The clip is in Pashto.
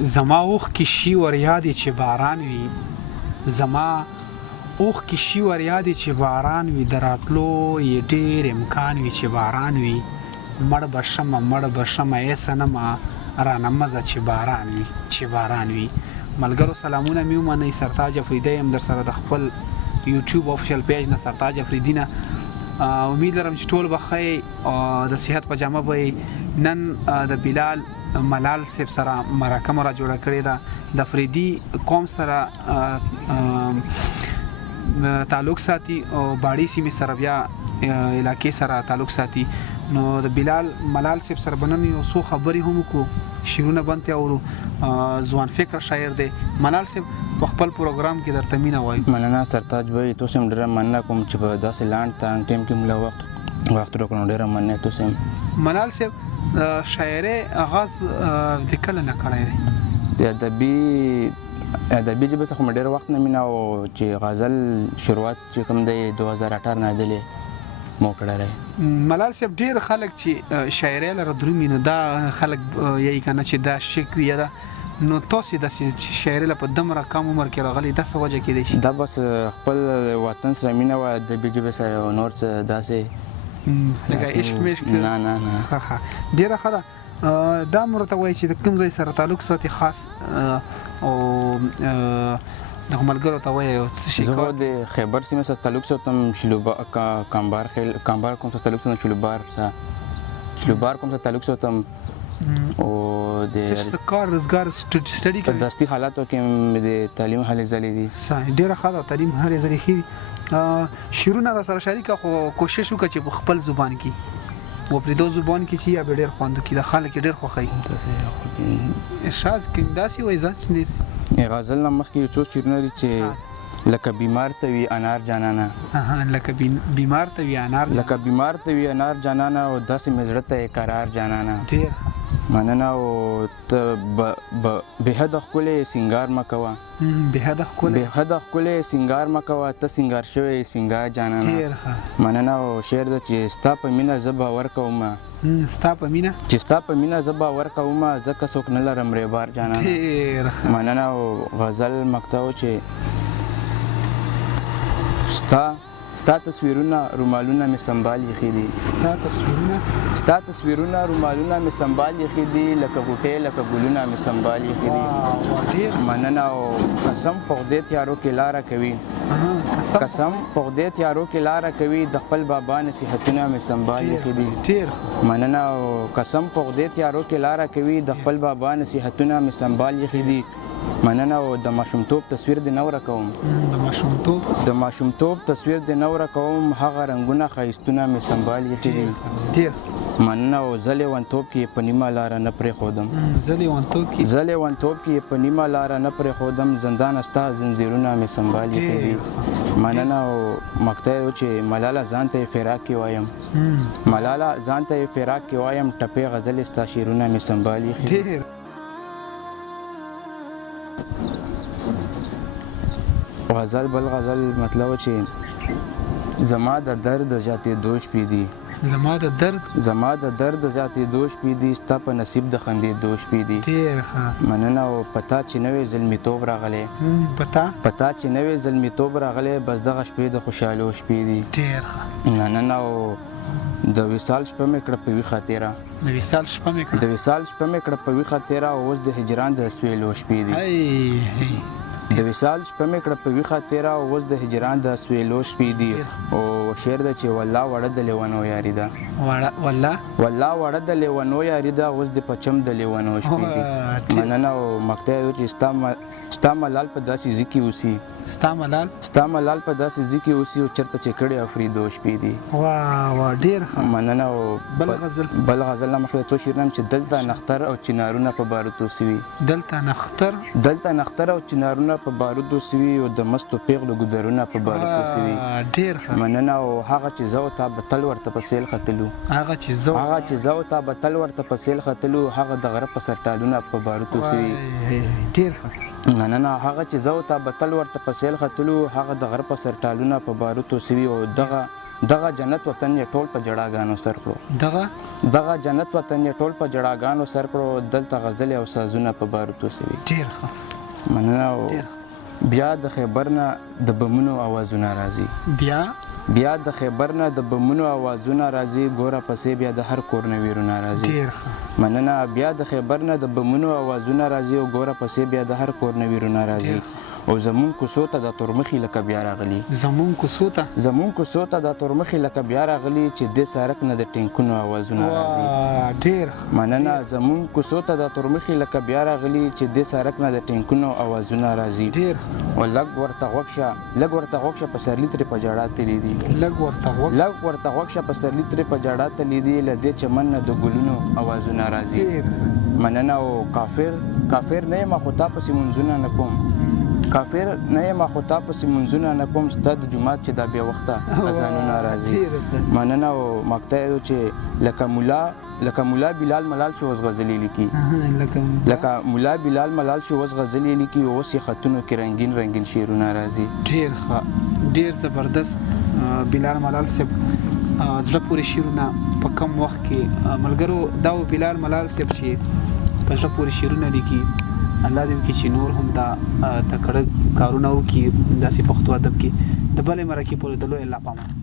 زما اوښکې شي ور یادې چې باران وي، زما اوښکې شي ور یادې چې باران وي، د راتلو یې ډېر امکان وي چې باران وي. مړ به شمه مړ به شمه ای صنمه رانه مزه چې باران وي چې باران وي. ملګرو سلامونه مې ومنئ. سرتاج افریدی یم در سره د خپل یوټیوب افیشل پیج نه سرتاج افریدي نه. امید لرم چې ټول به ښه د صحت په جامه به نن د بلال ملال صاحب سره مرکه مو را جوړه کړې ده. د افریدي قوم سره تعلق ساتي او باړي سیمې سره بیا علاقې سره تعلق ساتي. نو د بلال ملال صاحب سره به نن یو څو خبرې هم وکړو، شعرونه به هم اورو. ځوان فکر شاعر دی ملال صاحب، په خپل پروګرام کې درته مینه وایو. مننه سرتاج بھائی، تاسو هم ډېره مننه کوم چې په داسې لاند ټایم کې موږ وخت راکړو. ډېره مننه تاسو هم. ملال صاحب شاعري آغاز د کله نه کړی دی؟ د ادبي ژبې څخه مې ډېر وخت نه مینه او چې غزل شروعات چې کوم دی 2018 نه دی مو کړی. ملال صاحب ډېر خلک چې شاعري لره درومي، نو دا خلک یې کنه چې دا شک یا دا نو تاسو د شاعري له په دمره کم عمر کې راغلي، دا څه وجه کې دی؟ دا بس خپل وطن سره مینه وه، ادبي ژبې سره نور څه داسې لکه عشق مشق؟ نه نه نه. ډېره ښه ده. دا مو راته وایي چې د کوم ځای سره تعلق ساتي خاص او دغه ملګرو ته وایي څه شي؟ زه د خیبر سیمې سره تعلق ساتم، کامبار کوم سره تعلق ساتم، شلوبار کوم سره تعلق ساتم او د کار روزګار سټډي په دستي حالاتو کې د تعلیم هلې ځلې دي. ډېره ښه ده، تعلیم هلې ځلې ښې دي. شعرونه را سره شریکه، خو کوشش وکړه چې په خپل زبان کې و پرېدو زبان کې چې یا به ډېر خوند وکړي، د خلک ډېر خوښوي. ارشاد کې داسې وایي ځان غزل نه مخکې یو څو شعرونه دي چې لکه بیمار ته وي انار جانانه، لکه بیمار ته وي انار، لکه بیمار ته وي انار جانانه او داسې مې زړه ته قرار جانانه. ډېر مننه. او ته بېحده ښکلی سینګار مه کوه، بېحده ښکلی سینګار مه کوه، ته سینګار شوی سینګار جانانه. مننه. او شعر ده چې ستا په مینه زه باور کومه، ستا په مینه چې ستا په مینه زه باور کومه، ځکه څوک نه لرم ریبار جانانه. مننه. او غزل مقطع چې ستا تصویرونه رومالونه مې سنبال ایښي دي، ستا تصویرونه رومالونه مې سنبال ایښي دي، لکه غوټۍ لکه ګلونه مې سنبال ایښي دي. مننه. او قسم په خدای تیارو کې لاره کوي، قسم په خدای تیارو کې لاره کوي، د خپل بابا نصیحتونه مې سنبال ایښي دي. مننه. او قسم په خدای تیارو کې لاره کوي، د خپل بابا نصیحتونه مې سنبال ایښي دي. مننه. او د ماشومتوب تصویر دې نه ورکوم، د ماشومتوب تصویر دې نه ورکوم، هغه رنګونه ښایستونه مې سنبال ایښي دي. مننه. او زه لیونتوب کې په نیمه لاره نه پرېښودم، زه لیونتوب کې په نیمه لاره نه پرېښودم، زندانه ستا زنځیرونه مې سنبال ایښي دي. مننه. او مقطع چې ملاله ځان ته یې فراق کې وایم، ملاله ځان ته یې فراق کې وایم، ټپې غزلې ستا شعرونه مې سنبال ایښي دي. غزل بل غزل مطلب چې زما د درد زیاتېدو شپې دي، زما د درد زیاتېدو شپې دي، ستا په نصیب د خندېدو شپې دي. مننه. او پتا چې نوې زلمیتوب راغلی، پتا چې نوې زلمیتوب راغلی، بس دغه شپې د خوشحالو شپې دي. مننه. او د وصال شپه مې کړه په ویښه تېره، د وصال شپه مې کړه په ویښه تېره، اوس د هجران د سویلو شپې دي. د وصال شپه مې کړه په ویښه تېره، اوس د هجران د سویلو شپې دي. او شعر ده چې والله وړه د لیونو یاري ده، والله وړه د لیونو یاري ده، اوس د پچم د لیونو شپې دي. مننه. او مقطع چې ستا ملال په داسې ځای کې اوسي، ستا ملال په داسې ځای کې اوسي، او چېرته چې کړې افریدو شپې دي. ډېر ښه. مننه. او بل غزل نه مخکې څو شعرونه چې دلته نختر او چنارونه په بارودو سوي، دلته نختر او چنارونه په بارودو سوي، او د مستو پیغلو ګودرونه په بارودو سوي. ډېر ښه. مننه. او هغه چې زه او تا به تل ورته په سیل ختلو، هغه چې زه او تا به تل ورته په سیل ختلو، هغه د غره په سر ټالونه په بارودو سوي. ډېر ښه. مننه. هغه چې زه او تا به تل ورته په سیل ختلو، هغه د غره په سر ټالونه په بارودو سوي، او دغه جنت وطن یې ټول په جړاګانو سر کړو دغه جنت وطن یې ټول په جړاګانو سر کړو دلته غزل او سازونه په بارو توسوي ډېر ښه مننه بیا د خیبر نه د بمونو اوازونه راځي بیا د خیبر نه د بمونو اوازونه راځي ګوره پسې بیا د هر کور نه ویرونه راځي ډېر ښه مننه بیا د خیبر نه د بمونو اوازونه راځي او ګوره پسې بیا د هر کور نه ویرونه راځي او زمون کوڅو ته د تورمخي لکه بیا راغلي زمون کوڅو ته د تورمخي لکه بیا راغلي چې د سړک نه د ټینکونو اوازونه راځي ډېر مننه زمون کوڅو ته د تورمخي لکه بیا راغلي چې د سړک نه د ټینکونو اوازونه راځي ډېر او لږ ورته غوږ شه په سرلی ترې په جړا تللی دي لږ ورته غوږ شه په سرلی ترې په جړا تللی دي له دې چمن نه د ګلونو اوازونه راځي مننه او کافر نه یم خو تا پسې منځونه نه کوم کافر نه یم خو تا پسې منځونه نه کوم ستا د جومات چې دا بیا وخته اذانونه راځي مننه او مقطع چې لکه مولا بلال ملال چې اوس غزلې لیکي لکه مولا بلال ملال چې اوس غزلې لیکي اوس یې خطونو کې رنګین شعرونه راځي ډېر ښه ډېر زبردست بلال ملال صاحب زړه پورې شعرونه په کم وخت کې ملګرو دا بلال ملال صاحب چې په زړه پورې شعرونه لیکي الله دې وکړي چې نور هم دا تکړه کارونه وکړي داسې پښتو ادب کې د بلې مرکې پورې د لوی الله پامان